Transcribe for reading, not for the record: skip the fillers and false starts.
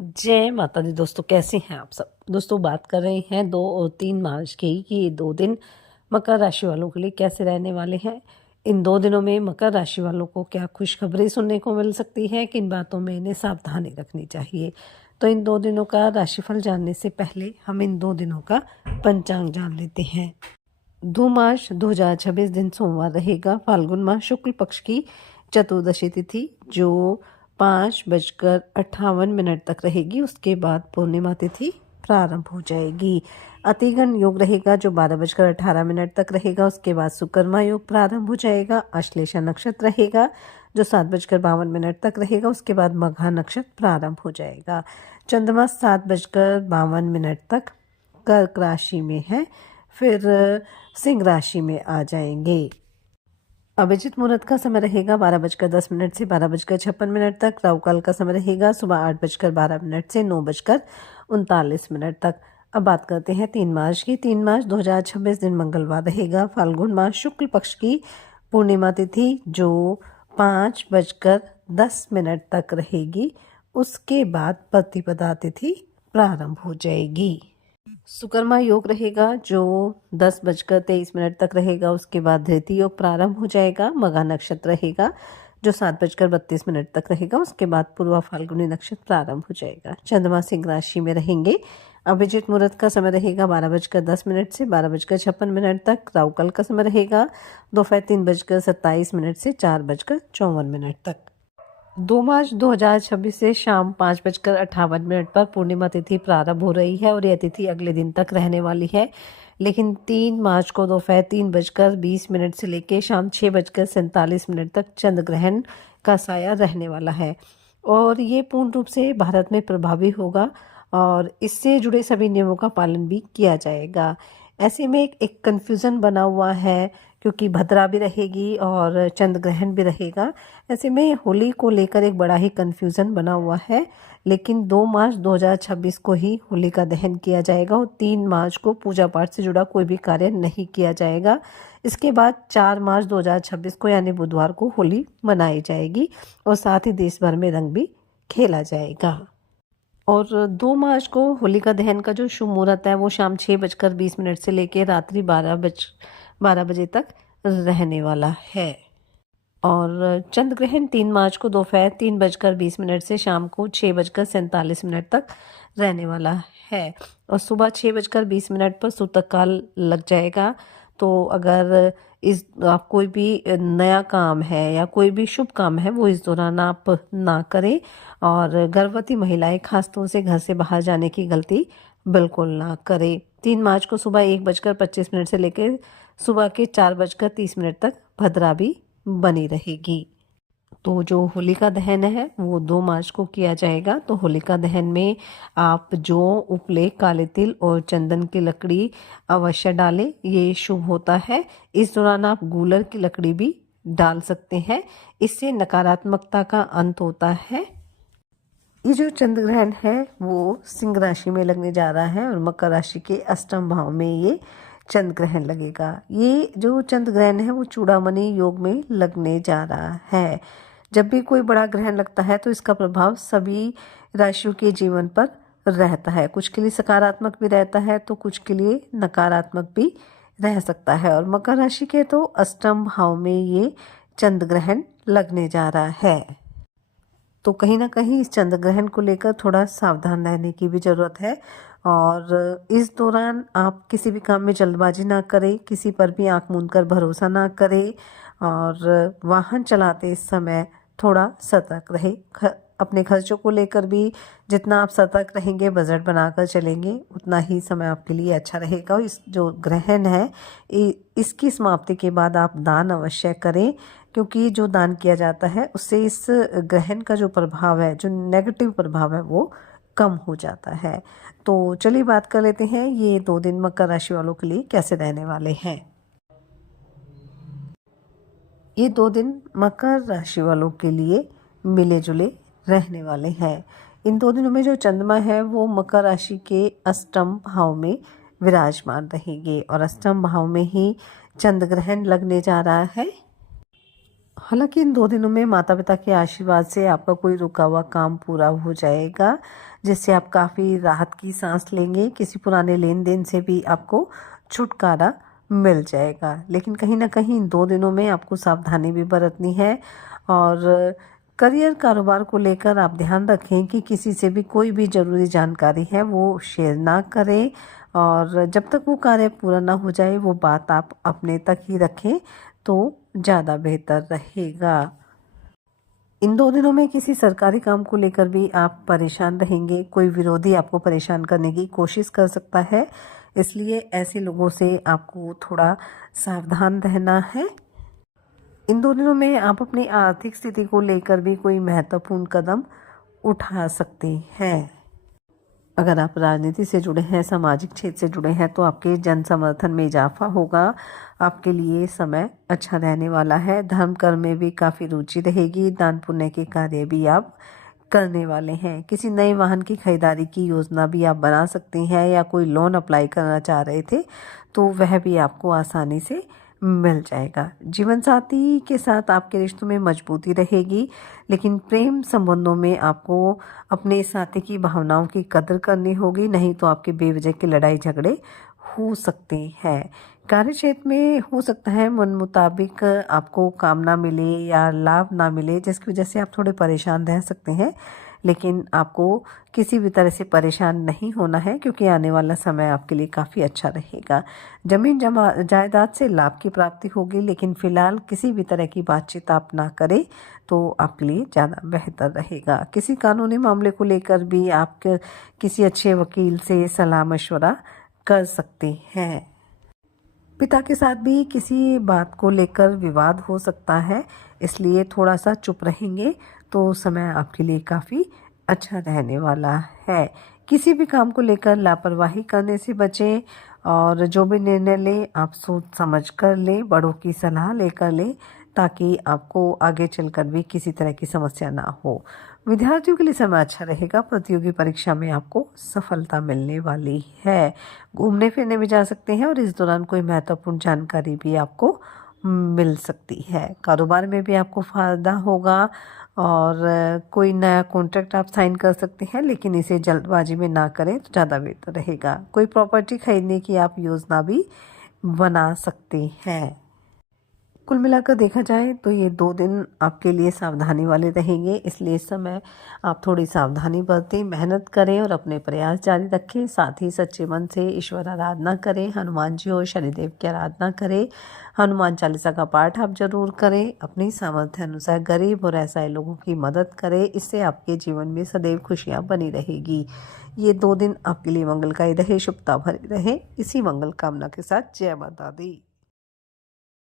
जय माता दी दोस्तों, कैसे हैं आप सब। दोस्तों बात कर रहे हैं 2 और 3 मार्च की कि ये 2 दिन मकर राशि वालों के लिए कैसे रहने वाले हैं। इन 2 दिनों में मकर राशि वालों को क्या खुशखबरी सुनने को मिल सकती है, किन बातों में इन्हें सावधानी रखनी चाहिए। तो इन 2 दिनों का राशिफल जानने से पहले हम इन 2 दिनों का पंचांग जान लेते हैं। 2 मार्च 2026 दिन सोमवार रहेगा। फाल्गुन माह शुक्ल पक्ष की चतुर्दशी तिथि जो 5:58 तक रहेगी। उसके बाद पूर्णिमा तिथि प्रारंभ हो जाएगी। अतिगण योग रहेगा जो 12:18 तक रहेगा। उसके बाद सुकर्मा योग प्रारंभ हो जाएगा। अश्लेषा नक्षत्र रहेगा जो 7:52 तक रहेगा। उसके बाद मघा नक्षत्र प्रारंभ हो जाएगा। चंद्रमा 7:52 तक कर्क राशि में है, फिर सिंह राशि में आ जाएंगे। अभिजित मुहूर्त का समय रहेगा 12:10 से 12:56 तक। राहु काल का समय रहेगा सुबह 8:12 से 9:39 तक। अब बात करते हैं 3 मार्च की। 3 मार्च 2026 दिन मंगलवार रहेगा। फाल्गुन मास शुक्ल पक्ष की पूर्णिमा तिथि जो 5:10 तक रहेगी। उसके बाद प्रतिपदा तिथि प्रारंभ हो जाएगी। सुकर्मा योग रहेगा जो 10:23 तक रहेगा। उसके बाद धृति योग प्रारंभ हो जाएगा। मघा नक्षत्र रहेगा जो 7:32 तक रहेगा। उसके बाद पूर्वा फाल्गुनी नक्षत्र प्रारंभ हो जाएगा। चंद्रमा सिंह राशि में रहेंगे। अभिजित मुहूर्त का समय रहेगा 12:10 से 12:56 तक। राहु काल का समय रहेगा दोपहर 3:27 से 4:54 तक। 2 मार्च 2026 से शाम 5:58 पर पूर्णिमा तिथि प्रारंभ हो रही है और यह तिथि अगले दिन तक रहने वाली है। लेकिन 3 मार्च को दोपहर 3:20 से लेकर शाम 6:47 तक चंद्र ग्रहण का साया रहने वाला है और ये पूर्ण रूप से भारत में प्रभावी होगा और इससे जुड़े सभी नियमों का पालन भी किया जाएगा। ऐसे में एक कन्फ्यूज़न बना हुआ है क्योंकि भद्रा भी रहेगी और चंद्र ग्रहण भी रहेगा। ऐसे में होली को लेकर एक बड़ा ही कन्फ्यूज़न बना हुआ है। लेकिन 2 मार्च 2026 को ही होली का दहन किया जाएगा और 3 मार्च को पूजा पाठ से जुड़ा कोई भी कार्य नहीं किया जाएगा। इसके बाद 4 मार्च 2026 को यानी बुधवार को होली मनाई जाएगी और साथ ही देश भर में रंग भी खेला जाएगा। और 2 मार्च को होलिका दहन का जो शुभ मुहूर्त है वो शाम 6:20 से लेकर रात्रि 12 बजे तक रहने वाला है। और चंद्र ग्रहण 3 मार्च को दोपहर 3:20 से शाम को 6:47 तक रहने वाला है और सुबह 6:20 पर सूतक काल लग जाएगा। तो अगर आप कोई भी नया काम है या कोई भी शुभ काम है वो इस दौरान आप ना करें और गर्भवती महिलाएं खास तौर से घर से बाहर जाने की गलती बिल्कुल ना करें। 3 मार्च को सुबह 1:25 से लेकर सुबह के 4:30 तक भद्रा भी बनी रहेगी। तो जो होलिका दहन है वो 2 मार्च को किया जाएगा। तो होलिका दहन में आप जौ, उपले, काले तिल और चंदन की लकड़ी अवश्य डालें, ये शुभ होता है। इस दौरान आप गूलर की लकड़ी भी डाल सकते हैं, इससे नकारात्मकता का अंत होता है। ये जो चंद्र ग्रहण है वो सिंह राशि में लगने जा रहा है और मकर राशि के अष्टम भाव में ये चंद्र ग्रहण लगेगा। ये जो चंद्र ग्रहण है वो चूड़ामणि योग में लगने जा रहा है। जब भी कोई बड़ा ग्रहण लगता है तो इसका प्रभाव सभी राशियों के जीवन पर रहता है। कुछ के लिए सकारात्मक भी रहता है तो कुछ के लिए नकारात्मक भी रह सकता है। और मकर राशि के तो अष्टम भाव में ये चंद्र ग्रहण लगने जा रहा है। तो कहीं ना कहीं इस चंद्र ग्रहण को लेकर थोड़ा सावधान रहने की भी ज़रूरत है और इस दौरान आप किसी भी काम में जल्दबाजी ना करें, किसी पर भी आंख मूंद कर भरोसा ना करें और वाहन चलाते समय थोड़ा सतर्क रहे। अपने खर्चों को लेकर भी जितना आप सतर्क रहेंगे, बजट बनाकर चलेंगे, उतना ही समय आपके लिए अच्छा रहेगा। इस जो ग्रहण है इसकी समाप्ति के बाद आप दान अवश्य करें क्योंकि जो दान किया जाता है उससे इस ग्रहण का जो प्रभाव है, जो नेगेटिव प्रभाव है वो कम हो जाता है। तो चलिए बात कर लेते हैं ये 2 दिन मकर राशि वालों के लिए कैसे रहने वाले हैं। ये 2 दिन मकर राशि वालों के लिए मिले जुले रहने वाले हैं। इन 2 दिनों में जो चंद्रमा है वो मकर राशि के अष्टम भाव में विराजमान रहेंगे और अष्टम भाव में ही चंद्र ग्रहण लगने जा रहा है। हालांकि इन 2 दिनों में माता पिता के आशीर्वाद से आपका कोई रुका हुआ काम पूरा हो जाएगा। जिससे आप काफ़ी राहत की सांस लेंगे। किसी पुराने लेन देन से भी आपको छुटकारा मिल जाएगा। लेकिन कहीं ना कहीं इन 2 दिनों में आपको सावधानी भी बरतनी है। और करियर कारोबार को लेकर आप ध्यान रखें कि किसी से भी कोई भी ज़रूरी जानकारी है वो शेयर ना करें, और जब तक वो कार्य पूरा ना हो जाए वो बात आप अपने तक ही रखें तो ज़्यादा बेहतर रहेगा। इन 2 दिनों में किसी सरकारी काम को लेकर भी आप परेशान रहेंगे। कोई विरोधी आपको परेशान करने की कोशिश कर सकता है, इसलिए ऐसे लोगों से आपको थोड़ा सावधान रहना है। इन 2 दिनों में आप अपनी आर्थिक स्थिति को लेकर भी कोई महत्वपूर्ण कदम उठा सकते हैं। अगर आप राजनीति से जुड़े हैं, सामाजिक क्षेत्र से जुड़े हैं, तो आपके जन समर्थन में इजाफा होगा। आपके लिए समय अच्छा रहने वाला है। धर्म कर्म में भी काफ़ी रुचि रहेगी। दान पुण्य के कार्य भी आप करने वाले हैं। किसी नए वाहन की खरीदारी की योजना भी आप बना सकती हैं, या कोई लोन अप्लाई करना चाह रहे थे तो वह भी आपको आसानी से मिल जाएगा। जीवन साथी के साथ आपके रिश्तों में मजबूती रहेगी, लेकिन प्रेम संबंधों में आपको अपने साथी की भावनाओं की कदर करनी होगी, नहीं तो आपके बेवजह की लड़ाई झगड़े हो सकते हैं। कार्य क्षेत्र में हो सकता है मन मुताबिक आपको काम ना मिले या लाभ ना मिले, जिसकी वजह से आप थोड़े परेशान रह सकते हैं। लेकिन आपको किसी भी तरह से परेशान नहीं होना है, क्योंकि आने वाला समय आपके लिए काफ़ी अच्छा रहेगा। जमीन जमा जायदाद से लाभ की प्राप्ति होगी, लेकिन फ़िलहाल किसी भी तरह की बातचीत आप ना करें तो आपके लिए ज़्यादा बेहतर रहेगा। किसी कानूनी मामले को लेकर भी आप किसी अच्छे वकील से सलाह मशवरा कर सकते हैं। पिता के साथ भी किसी बात को लेकर विवाद हो सकता है, इसलिए थोड़ा सा चुप रहेंगे तो समय आपके लिए काफ़ी अच्छा रहने वाला है। किसी भी काम को लेकर लापरवाही करने से बचें, और जो भी निर्णय लें आप सोच समझ कर लें, बड़ों की सलाह लेकर लें, ताकि आपको आगे चलकर भी किसी तरह की समस्या ना हो। विद्यार्थियों के लिए समय अच्छा रहेगा। प्रतियोगी परीक्षा में आपको सफलता मिलने वाली है। घूमने फिरने भी जा सकते हैं, और इस दौरान कोई महत्वपूर्ण जानकारी भी आपको मिल सकती है। कारोबार में भी आपको फ़ायदा होगा, और कोई नया कॉन्ट्रैक्ट आप साइन कर सकते हैं, लेकिन इसे जल्दबाजी में ना करें तो ज़्यादा बेहतर रहेगा। कोई प्रॉपर्टी खरीदने की आप योजना भी बना सकते हैं। कुल मिलाकर देखा जाए तो ये 2 दिन आपके लिए सावधानी वाले रहेंगे, इसलिए इस समय आप थोड़ी सावधानी बरतें, मेहनत करें और अपने प्रयास जारी रखें। साथ ही सच्चे मन से ईश्वर आराधना करें, हनुमान जी और शनिदेव की आराधना करें। हनुमान चालीसा का पाठ आप जरूर करें। अपनी सामर्थ्य अनुसार गरीब और असहाय लोगों की मदद करें। इससे आपके जीवन में सदैव खुशियाँ बनी रहेगी। ये 2 दिन आपके लिए मंगलकारी रहे, शुभता भरी रहे। इसी मंगल कामना के साथ जय माता दी।